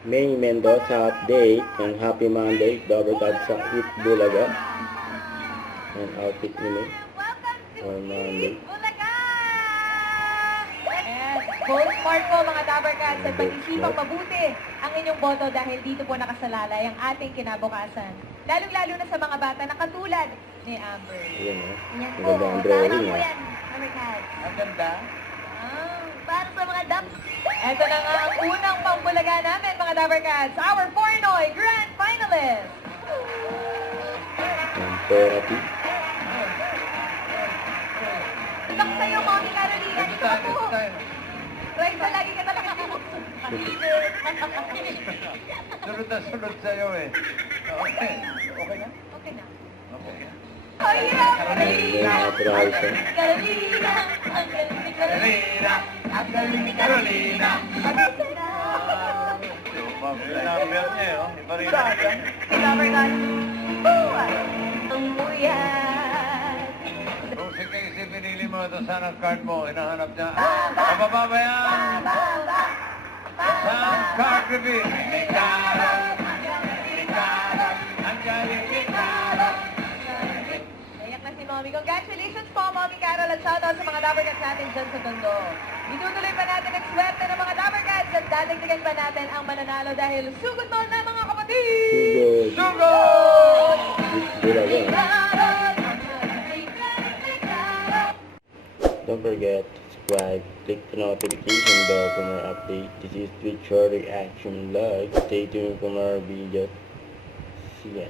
May Mendoza update and happy Monday, Dabber Cats sa Eat Bulaga. And outfit ni May for Monday. Bulaga! And vote smart po mga Dabber Cats at pag-isipang mabuti ang inyong boto dahil dito po nakasalalay ang ating kinabukasan. Lalong-lalo na sa mga bata na katulad ni Amber. Ayan o. Yan Ang po, ganda ang tama drawing po ah. yan, Dabber Cats. Ang ganda. Para sa mga Ito na nga ang unang pambulaga namin mga Dabber Cats, our Pornoy Grand Finalist. Ang therapy. Talk sa'yo, Mommy Carolina. Ito tayo, ito tayo. Right sa lagi ka talaga Sunod na sunod sa'yo eh. Okay. Okay na? Okay na. Okay. Oh yeah! Carolina! Carolina! Ang galing ni Carolina! Ang galing ni Carolina! Number niya oh. Iba rin. Si Dabber Cats. Ang buyat. Kung si Casey pinili mo, ito sana card mo, hinahanap niya. Pababa ba yan? Sound card reveal. Ni Carol. Ni Carol. Ang galing ni Carol. Ayak na si Mommy. Congratulations po, Mommy Carol, at shoutout sa mga Dabber Cats natin dyan sa Tondo. Itutuloy pa natin ang swerte ng mga Dabber Cats at dadagdagan pa natin ang mananalo dahil sugod mo na mga kapatid! Sugod! Sugod! Eat Bulaga. Don't forget to subscribe, click the notification bell for more updates. This is Twitch Short Reaction Vlog. Stay tuned for more videos. See ya.